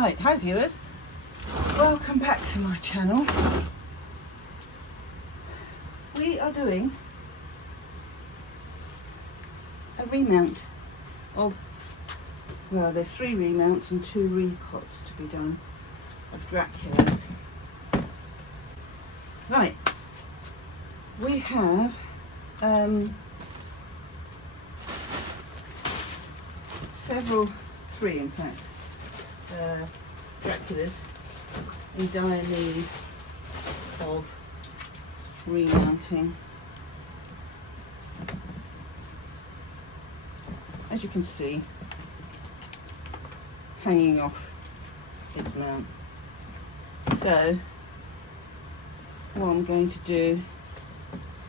Right, hi viewers, welcome back to my channel. We are doing a remount of, well, there's 3 remounts and 2 repots to be done of Draculas. Right, we have several, 3 in fact, Draculas in dire need of remounting. As you can see, hanging off its mount. So what I'm going to do,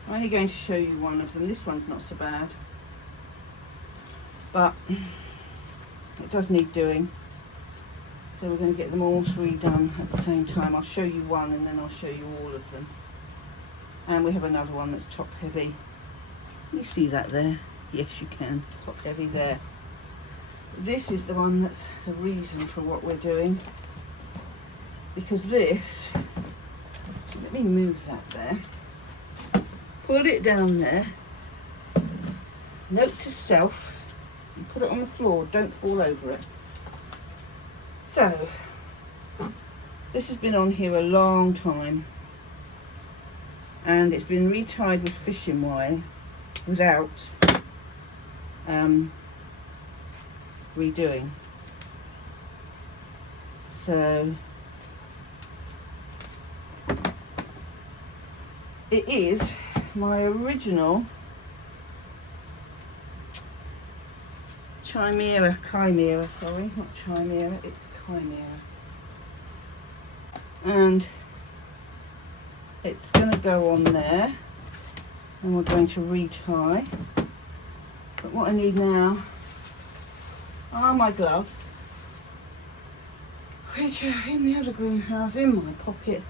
I'm only going to show you one of them. This one's not so bad, but it does need doing. So we're going to get them all 3 done at the same time. I'll show you one and then I'll show you all of them. And we have another one that's top heavy. Can you see that there? Yes, you can. Top heavy there. This is the one that's the reason for what we're doing. Because this, so let me move that there. Put it down there. Note to self, and put it on the floor, don't fall over it. So, this has been on here a long time, and it's been retied with fishing wire without redoing. So, it is my original chimera, sorry, not chimera, it's chimera. And it's going to go on there, and we're going to retie. But what I need now are my gloves, which are in the other greenhouse in my pocket.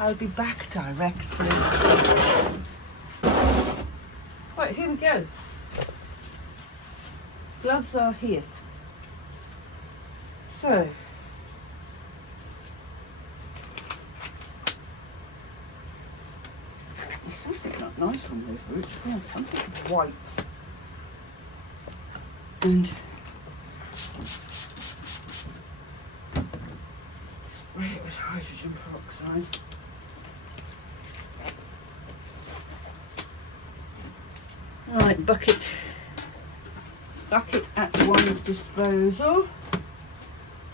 I'll be back directly. Right, here we go. Gloves are here. So, there's something not nice on those roots. Yeah, something white. And spray it with hydrogen peroxide. Right, bucket at one's disposal.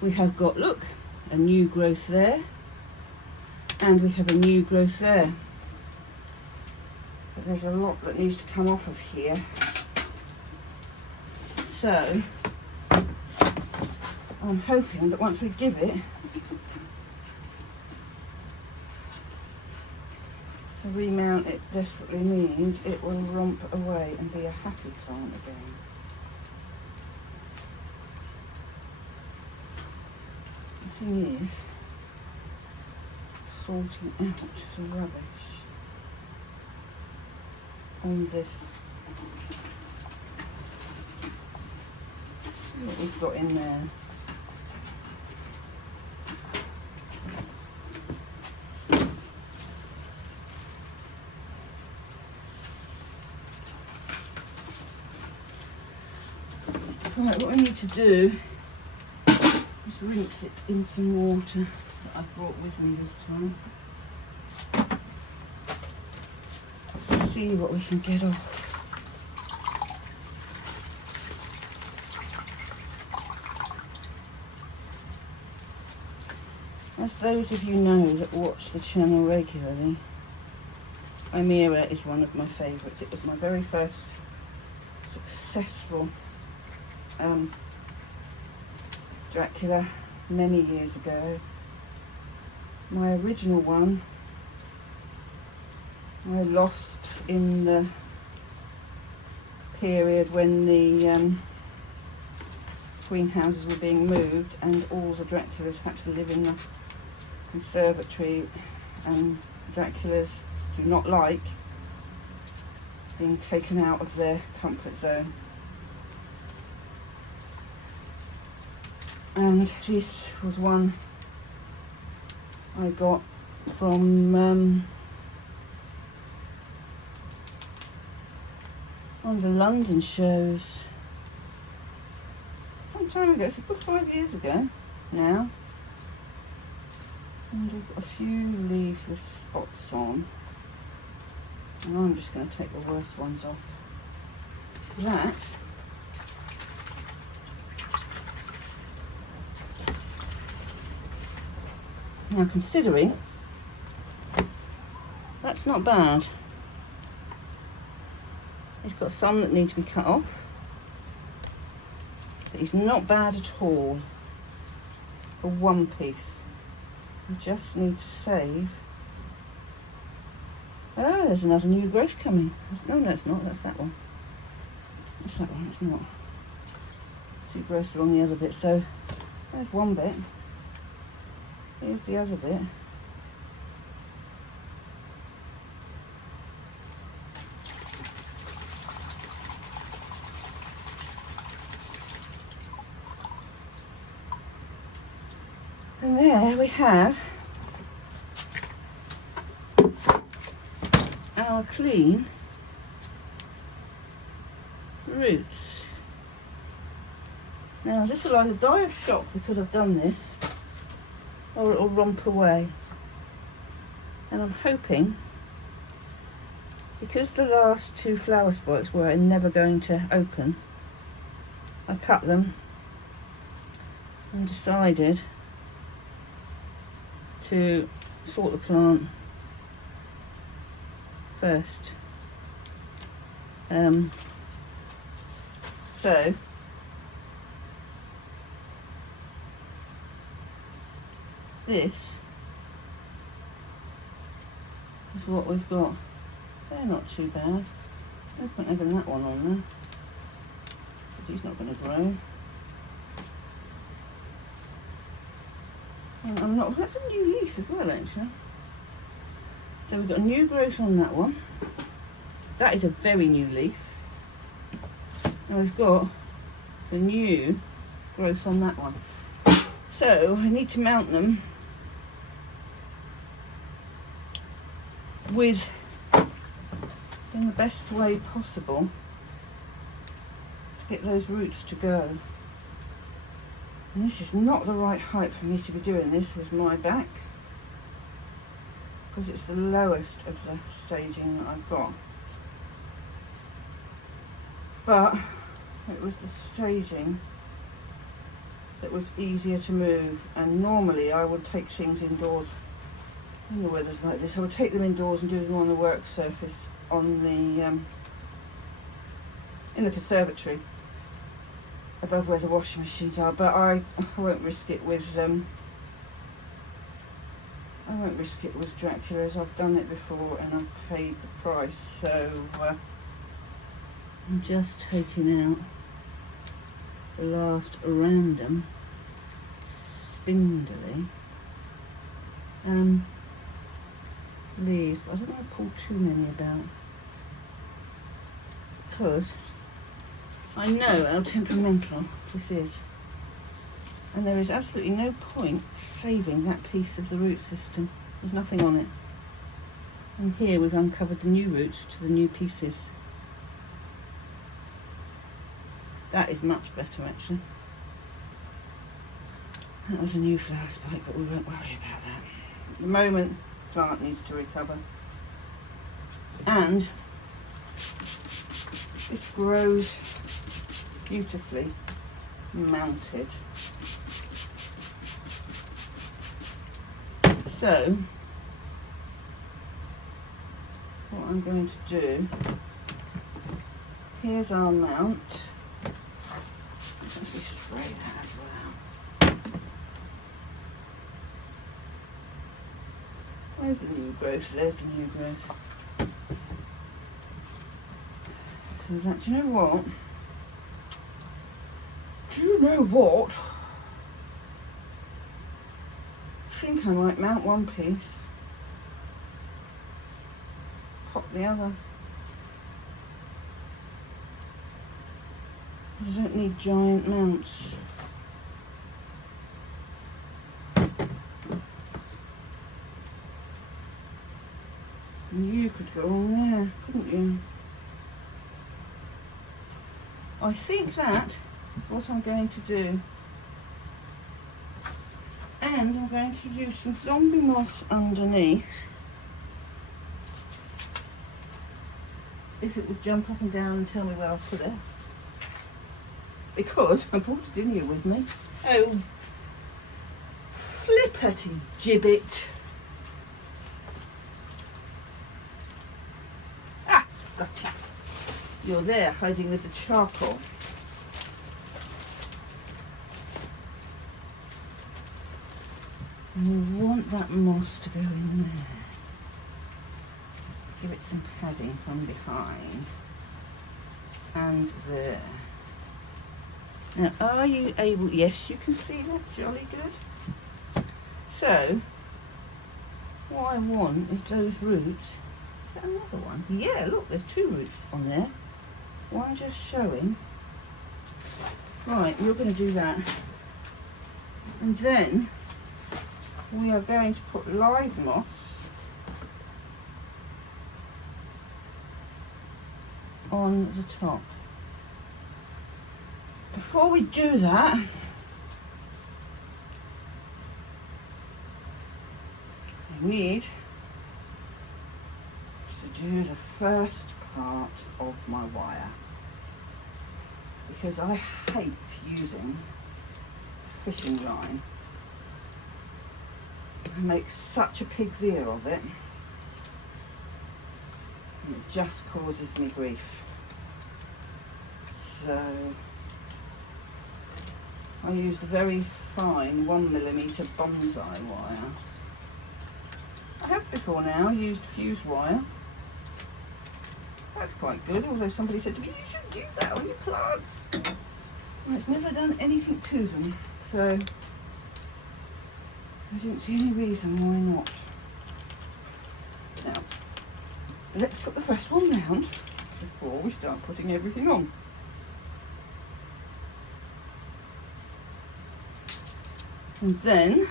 We have got, look, a new growth there, and we have a new growth there. But there's a lot that needs to come off of here. So I'm hoping that once we give it a remount it desperately needs, it will romp away and be a happy plant again. The thing is sorting out the rubbish on this. See what we've got in there. Right, what we need to do is rinse it in some water that I've brought with me this time. See what we can get off. As those of you know that watch the channel regularly, Chimera is one of my favourites. It was my very first successful Dracula many years ago. My original one I lost in the period when the greenhouses were being moved and all the Draculas had to live in the conservatory, and Draculas do not like being taken out of their comfort zone. And this was one I got from one of the London shows some time ago. It's a good 5 years ago now. And we've got a few leaves with spots on. And I'm just going to take the worst ones off. That now, considering that's not bad. He's got some that need to be cut off, but he's not bad at all for one piece. You just need to save. Oh, there's another new growth coming. No, it's not. That's that one. That's that one. It's not. Two growths are on the other bit. So there's one bit. Here's the other bit. And there we have our clean roots. Now this will either die of shock because I've done this, or it'll romp away. And I'm hoping, because the last two flower spikes were never going to open, I cut them and decided to sort the plant first. So this is what we've got. They're not too bad. No point having that one on there, because he's not going to grow. And I'm not. That's a new leaf as well, actually. So we've got a new growth on that one. That is a very new leaf. And we've got the new growth on that one. So I need to mount them with, in the best way possible, to get those roots to go. And this is not the right height for me to be doing this with my back, because it's the lowest of the staging that I've got. But it was the staging that was easier to move, and normally I would take things indoors in the weather's like this. I would take them indoors and do them on the work surface on the in the conservatory above where the washing machines are, but I won't risk it with Dracula's. I've done it before and I've paid the price, so I'm just taking out the last random spindly leaves. But I don't want to pull too many about, because I know how temperamental this is, and there is absolutely no point saving that piece of the root system. There's nothing on it. And here we've uncovered the new roots to the new pieces. That is much better, actually. That was a new flower spike, but we won't worry about that. At the moment, the plant needs to recover. And this grows beautifully mounted. So, what I'm going to do, here's our mount. Let's actually spray that as well. Where's the new growth? There's the new growth. So that, do you know what? I think I might mount one piece, pop the other. I don't need giant mounts. you could go on there, couldn't you? I think that is what I'm going to do. And I'm going to use some zombie moss underneath. If it would jump up and down and tell me where I've put it. Because I brought it in here with me. Oh, flippity gibbet. Ah, gotcha. You're there hiding with the charcoal. And we want that moss to go in there. Give it some padding from behind. And there. Now, are you able, yes, you can see that, jolly good. So, what I want is those roots. Is that another one? Yeah, look, there's 2 roots on there. One just showing. Right, you're going to do that. And then, we are going to put live moss on the top. Before we do that, I need to do the first part of my wire, because I hate using fishing line. I make such a pig's ear of it, and it just causes me grief. So I use the very fine 1mm bonsai wire. I have before now used fuse wire. That's quite good, although somebody said to me, you should use that on your plants. And it's never done anything to them, so I didn't see any reason why not. Now, let's put the first one round before we start putting everything on. And then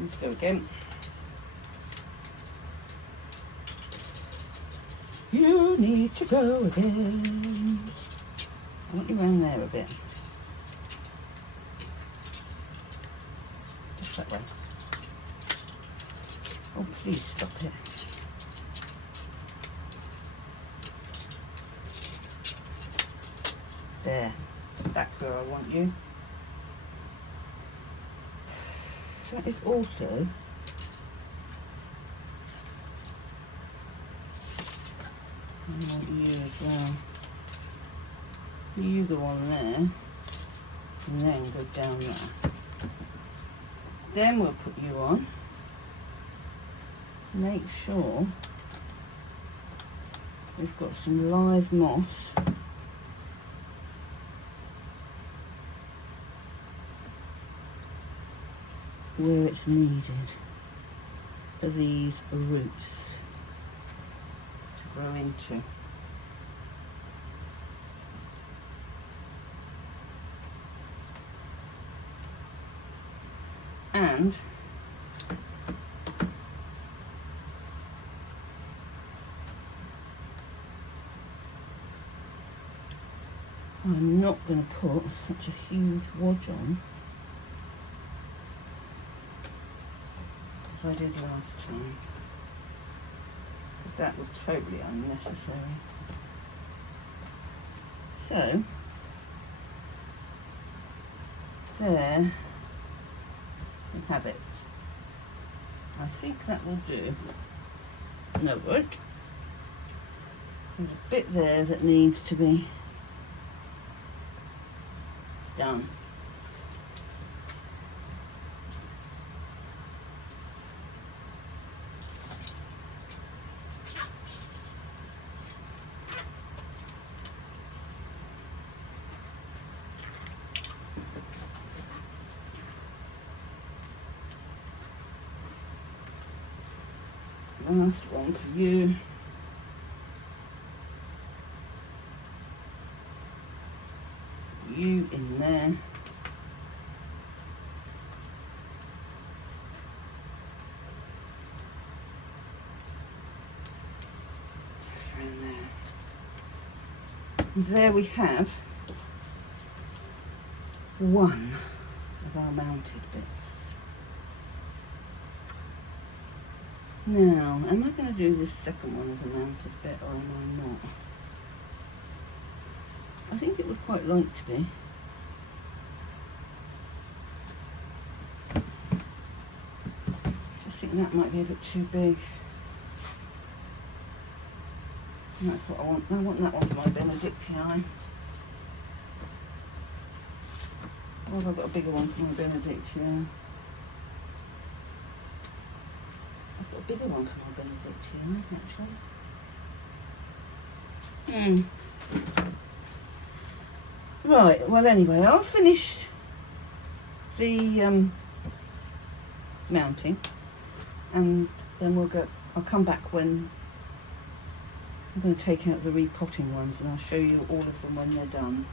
let's go again. You need to go again. I want you around there a bit. Just that way. Oh, please stop it. There. That's where I want you. That is also I want you as well. You go on there and then go down there. Then we'll put you on. Make sure we've got some live moss where it's needed for these roots to grow into. And I'm not going to put such a huge wodge on as I did last time, because that was totally unnecessary. So, there we have it. I think that will do. No work. There's a bit there that needs to be done. last one for you. You in there. And there we have one of our mounted bits. Now, am I going to do this second one as a mounted bit or am I not? I think it would quite like to be. Just think that might be a bit too big. And that's what I want. I want that one for my Benedictine. Or have I got a bigger one for my Benedictine? I've got a bigger one for my Benedictine, actually. Right, well anyway, I'll finish the mounting and then I'll come back when I'm going to take out the repotting ones and I'll show you all of them when they're done.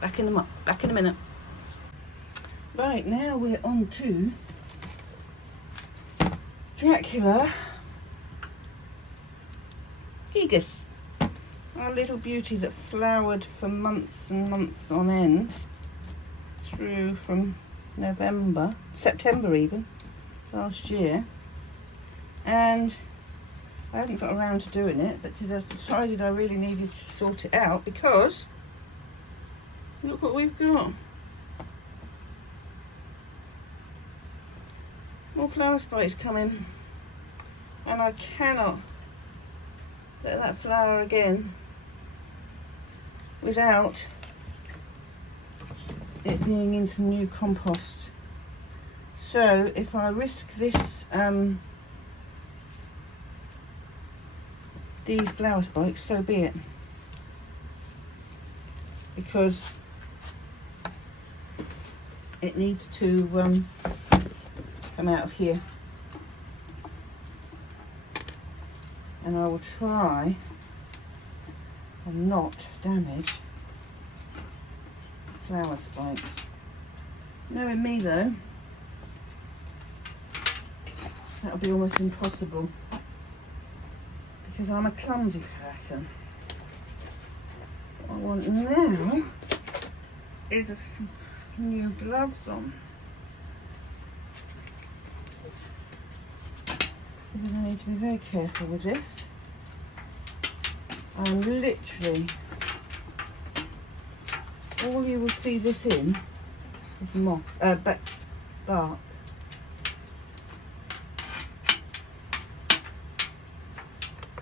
Back in a minute. Right, now we're on to Dracula gigas. Our little beauty that flowered for months and months on end through from September even, last year. And I haven't got around to doing it, but I decided I really needed to sort it out because look what we've got. More flower spikes coming. And I cannot let that flower again without it being in some new compost. So if I risk this, these flower spikes, so be it. Because it needs to come out of here. And I will try and not damage flower spikes. Knowing me though, that'll be almost impossible because I'm a clumsy person. What I want now is some new gloves on. Because I need to be very careful with this. I'm literally, all you will see this in is moss, bark.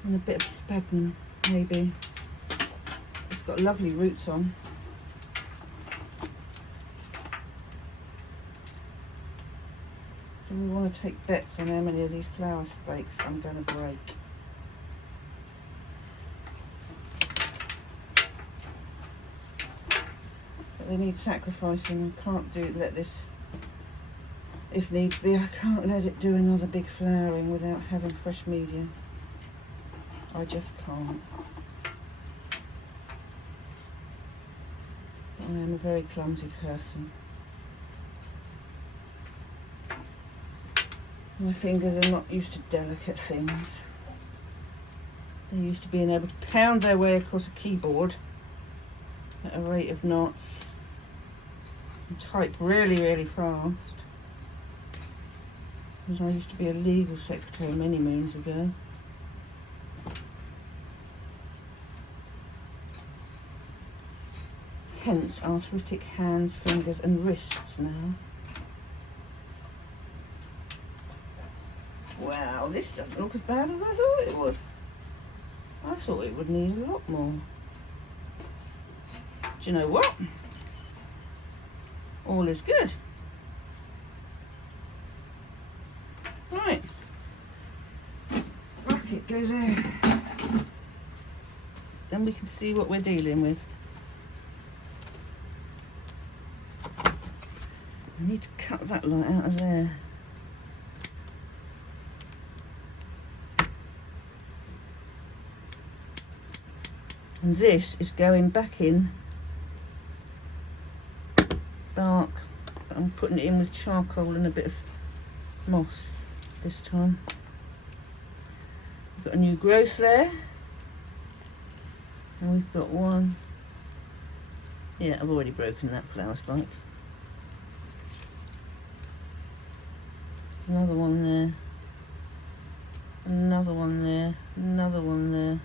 And a bit of sphagnum, maybe. It's got lovely roots on. So we want to take bets on how many of these flower spikes I'm going to break. But they need sacrificing. I can't let this, if needs be, I can't let it do another big flowering without having fresh media. I just can't. I am a very clumsy person. My fingers are not used to delicate things. They're used to being able to pound their way across a keyboard at a rate of knots and type really, really fast. Because I used to be a legal secretary many moons ago. Hence arthritic hands, fingers and wrists now. Wow, this doesn't look as bad as I thought it would. I thought it would need a lot more. Do you know what? All is good. Right. Bucket, go there. Then we can see what we're dealing with. I need to cut that light out of there. And this is going back in bark. I'm putting it in with charcoal and a bit of moss this time. We've got a new growth there. And we've got one. Yeah, I've already broken that flower spike. There's another one there. Another one there. Another one there.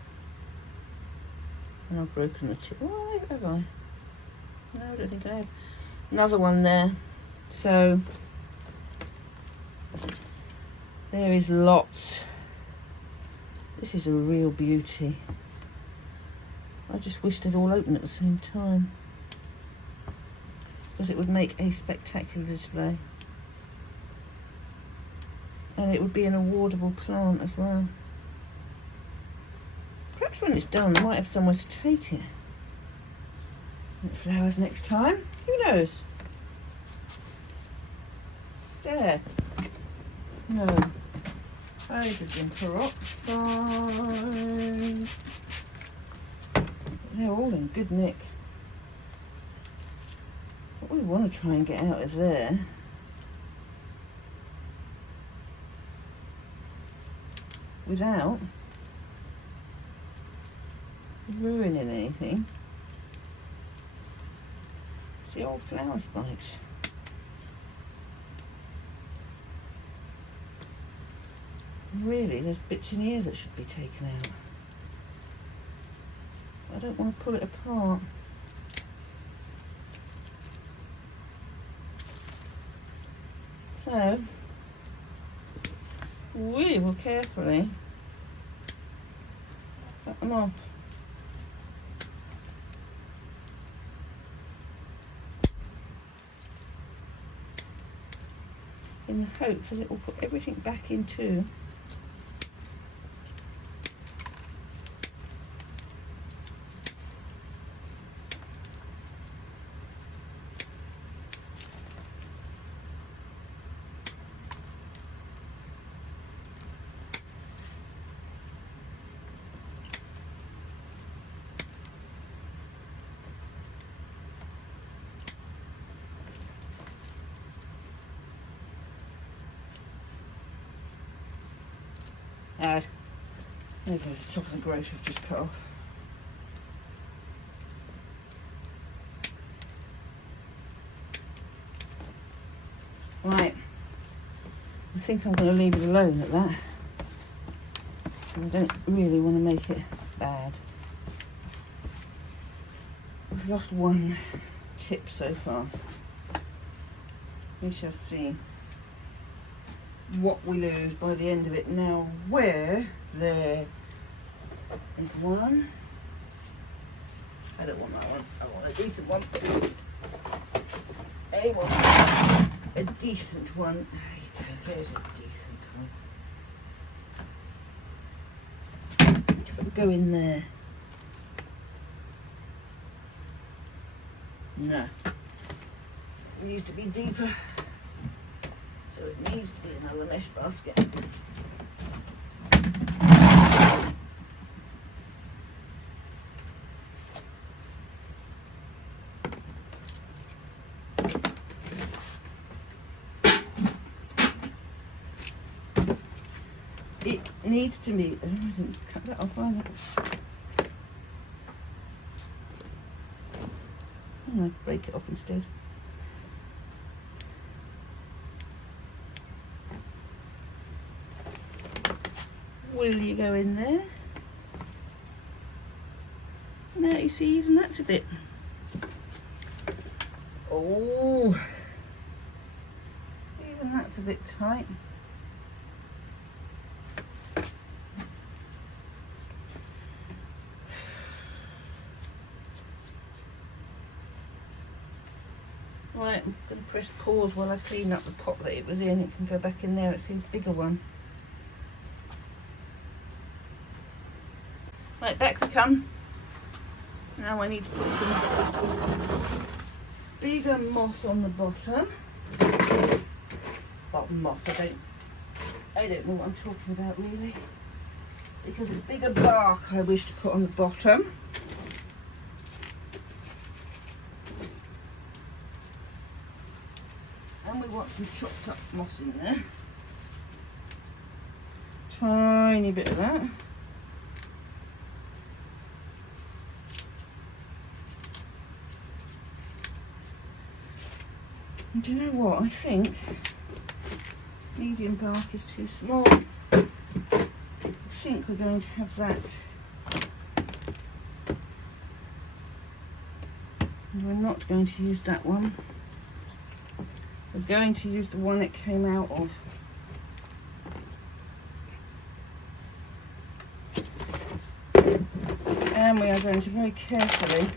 And I've broken the tip. Why have I? No, I don't think I have. Another one there. So there is lots. This is a real beauty. I just wish they'd all open at the same time, because it would make a spectacular display. And it would be an awardable plant as well. Perhaps when it's done, I might have somewhere to take it. And it flowers next time. Who knows? There. No. Hydrogen peroxide. They're all in good nick. What we want to try and get out of there without ruining anything. It's the old flower spikes. Really, there's bits in here that should be taken out. I don't want to pull it apart. So we will carefully cut them off. In the hope that it will put everything back into there goes the top of the growth we've just cut off. Right, I think I'm going to leave it alone at that. I don't really want to make it bad. We've lost one tip so far. We shall see what we lose by the end of it. Now, where there is one, I don't want that one, I want a decent one. A decent one. There's a decent one. If it would go in there. No. It needs to be deeper. So it needs to be another mesh basket. It needs to be, I didn't cut that off either. I'm going to break it off instead. Will you go in there? Now you see, even that's a bit. Oh, even that's a bit tight. Right, I'm going to press pause while I clean up the pot that it was in. It can go back in there, it's the bigger one. Right, back we come. Now I need to put some bigger moss on the bottom. Bottom moss, I don't know what I'm talking about really. Because it's bigger bark I wish to put on the bottom. And we want some chopped up moss in there. Tiny bit of that. And do you know what? I think medium bark is too small. I think we're going to have that. And we're not going to use that one. We're going to use the one it came out of. And we are going to very carefully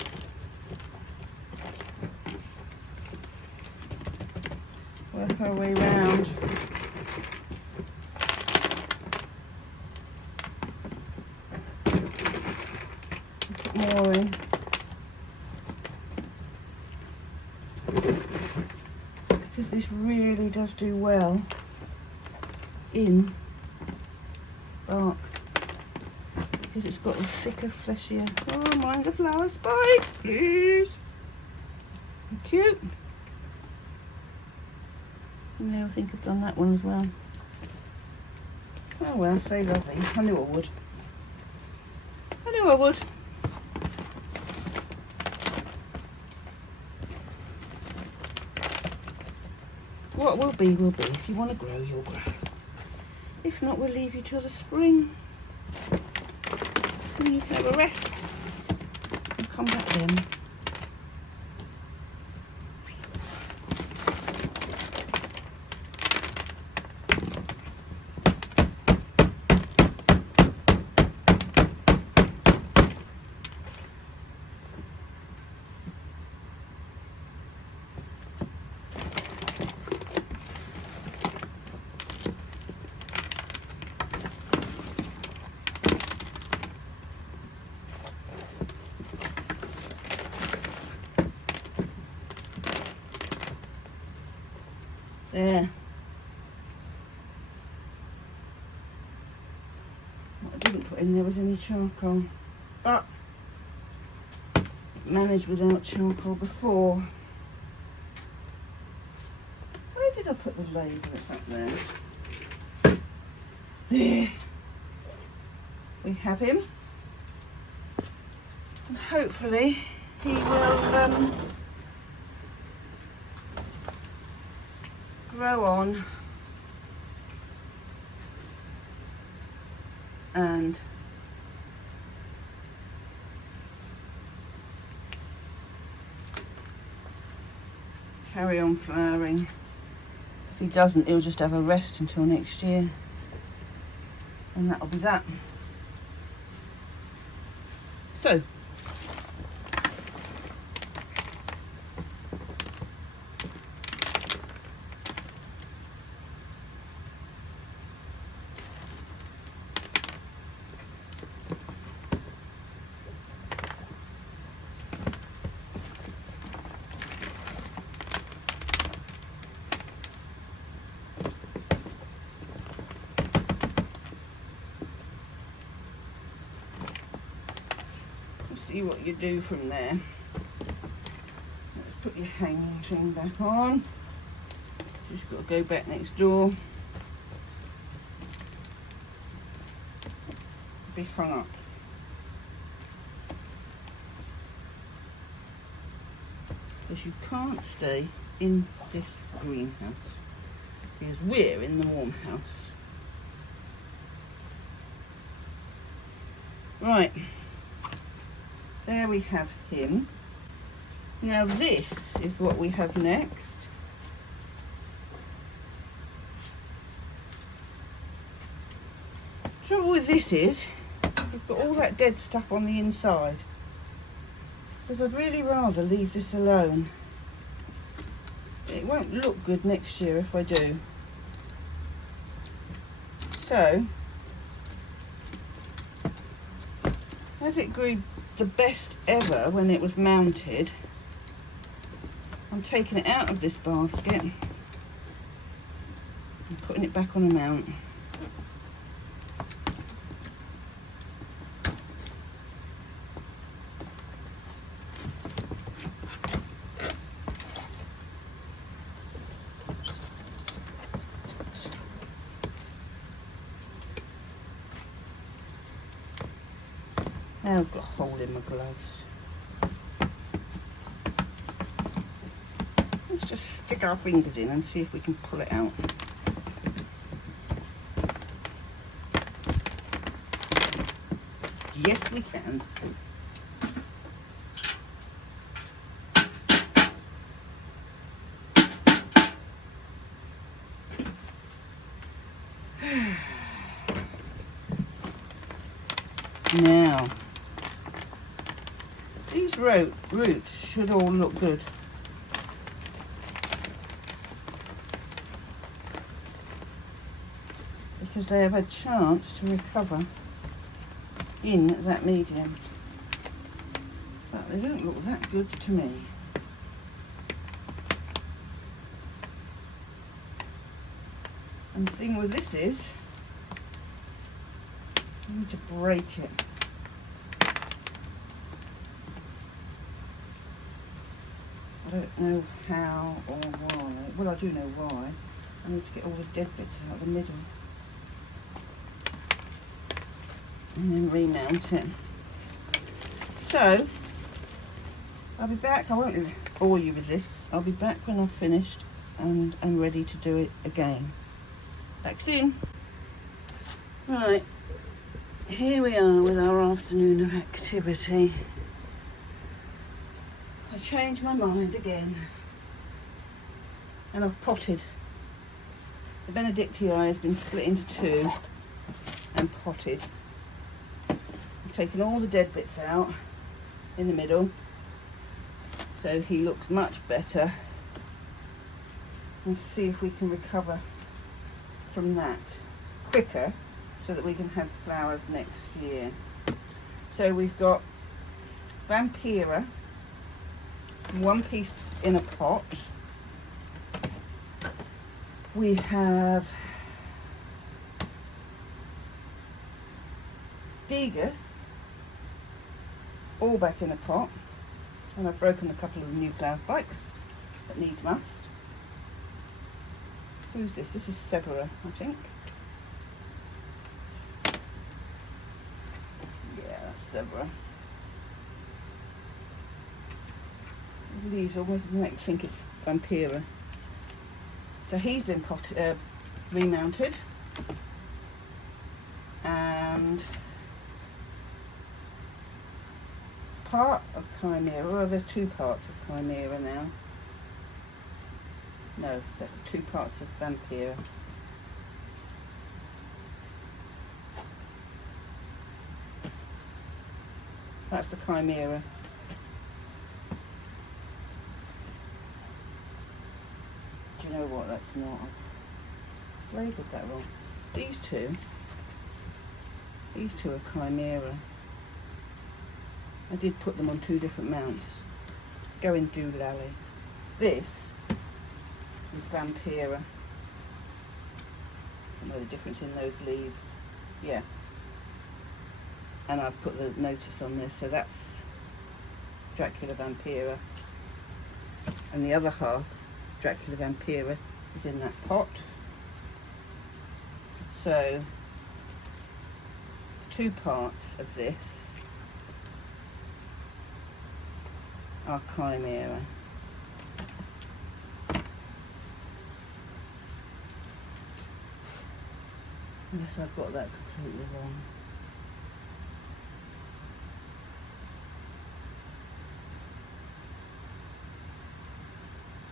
work our way round. Put more in. Because this really does do well in bark. Because it's got a thicker, fleshier. Oh, mind the flower spikes, please. Thank you. No, I think I've done that one as well. Oh well, say lovely. I knew I would. I knew I would. What will be, will be. If you want to grow, you'll grow. If not, we'll leave you till the spring. And you can have a rest and come back then. There. What I didn't put in there was any charcoal, but managed without charcoal before. Where did I put the label? It's up there. There. We have him. And hopefully he will grow on and carry on flowering. If he doesn't, he'll just have a rest until next year, and that'll be that. So see what you do from there. Let's put your hanging thing back on. Just got to go back next door. Be hung up. Because you can't stay in this greenhouse. Because we're in the warm house. Right. There we have him. Now this is what we have next. Trouble with this is, we've got all that dead stuff on the inside. Because I'd really rather leave this alone. It won't look good next year if I do. So, as it grew the best ever when it was mounted, I'm taking it out of this basket and putting it back on a mount. Now I've got a hole in my gloves. Let's just stick our fingers in and see if we can pull it out. Yes, we can. Now, these roots should all look good. Because they have a chance to recover in that medium. But they don't look that good to me. And the thing with this is, you need to break it. I don't know how or why. Well, I do know why. I need to get all the dead bits out of the middle. And then remount it. So, I'll be back. I won't bore you with this. I'll be back when I've finished and I'm ready to do it again. Back soon. Right, here we are with our afternoon of activity. I changed my mind again and I've potted. The Benedictii has been split into two and potted. I've taken all the dead bits out in the middle so he looks much better, and see if we can recover from that quicker so that we can have flowers next year. So we've got Vampira, one piece in a pot. We have gigas, all back in a pot, and I've broken a couple of the new flower spikes that needs must. Who's this? This is Severa, I think. Yeah, that's Severa. The leaves always make me think it's Vampira. So he's been remounted, and part of Chimera, well, there's two parts of Chimera now. No, that's the two parts of Vampira. That's the Chimera. Do you know what? That's not. I've labelled that wrong. These two are Chimera. I did put them on two different mounts. Going doolally. This is Vampira. I know the difference in those leaves. Yeah. And I've put the notice on this, so that's Dracula Vampira. And the other half, Dracula Vampira, is in that pot. So, the two parts of this are Chimera. Unless I've got that completely wrong.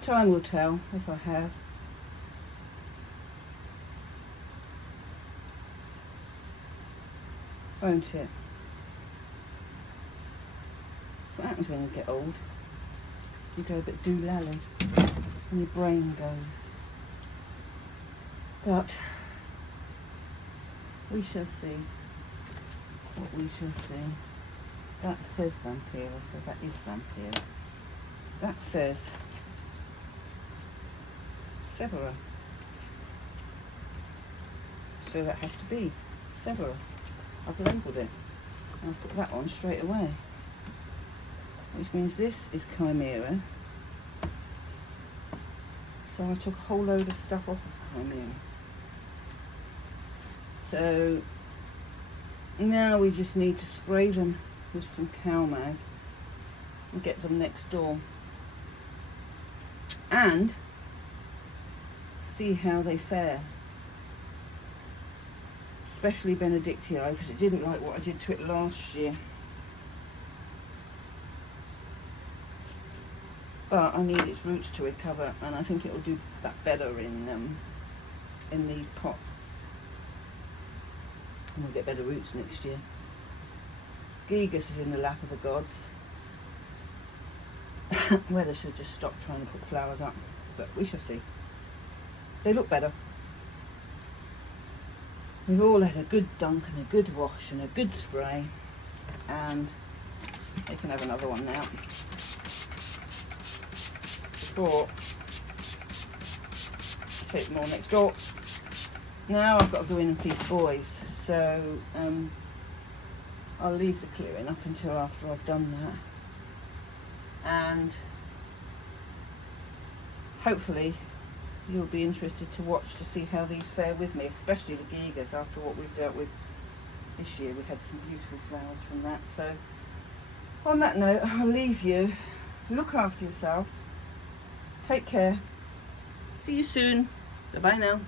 Time will tell if I have. Won't it? That's what happens when you get old. You go a bit doolally and your brain goes. But we shall see what we shall see. That says Vampira, so that is Vampira. That says Severa. So that has to be Severa. I've labelled it. And I've put that on straight away. Which means this is Chimera. So I took a whole load of stuff off of Chimera. So now we just need to spray them with some cow mag and get them next door and see how they fare, especially Benedictii, because it didn't like what I did to it last year. But I need its roots to recover, and I think it will do that better in these pots. And we'll get better roots next year. Gigas is in the lap of the gods. Weather should just stop trying to put flowers up, but we shall see. They look better. We've all had a good dunk and a good wash and a good spray, and they can have another one now. Before take them all next door. Now I've got to go in and feed the boys, so I'll leave the clearing up until after I've done that, and hopefully you'll be interested to watch to see how these fare with me, especially the gigas. After what we've dealt with this year, we had some beautiful flowers from that. So on that note, I'll leave you. Look after yourselves, take care, see you soon, bye bye now.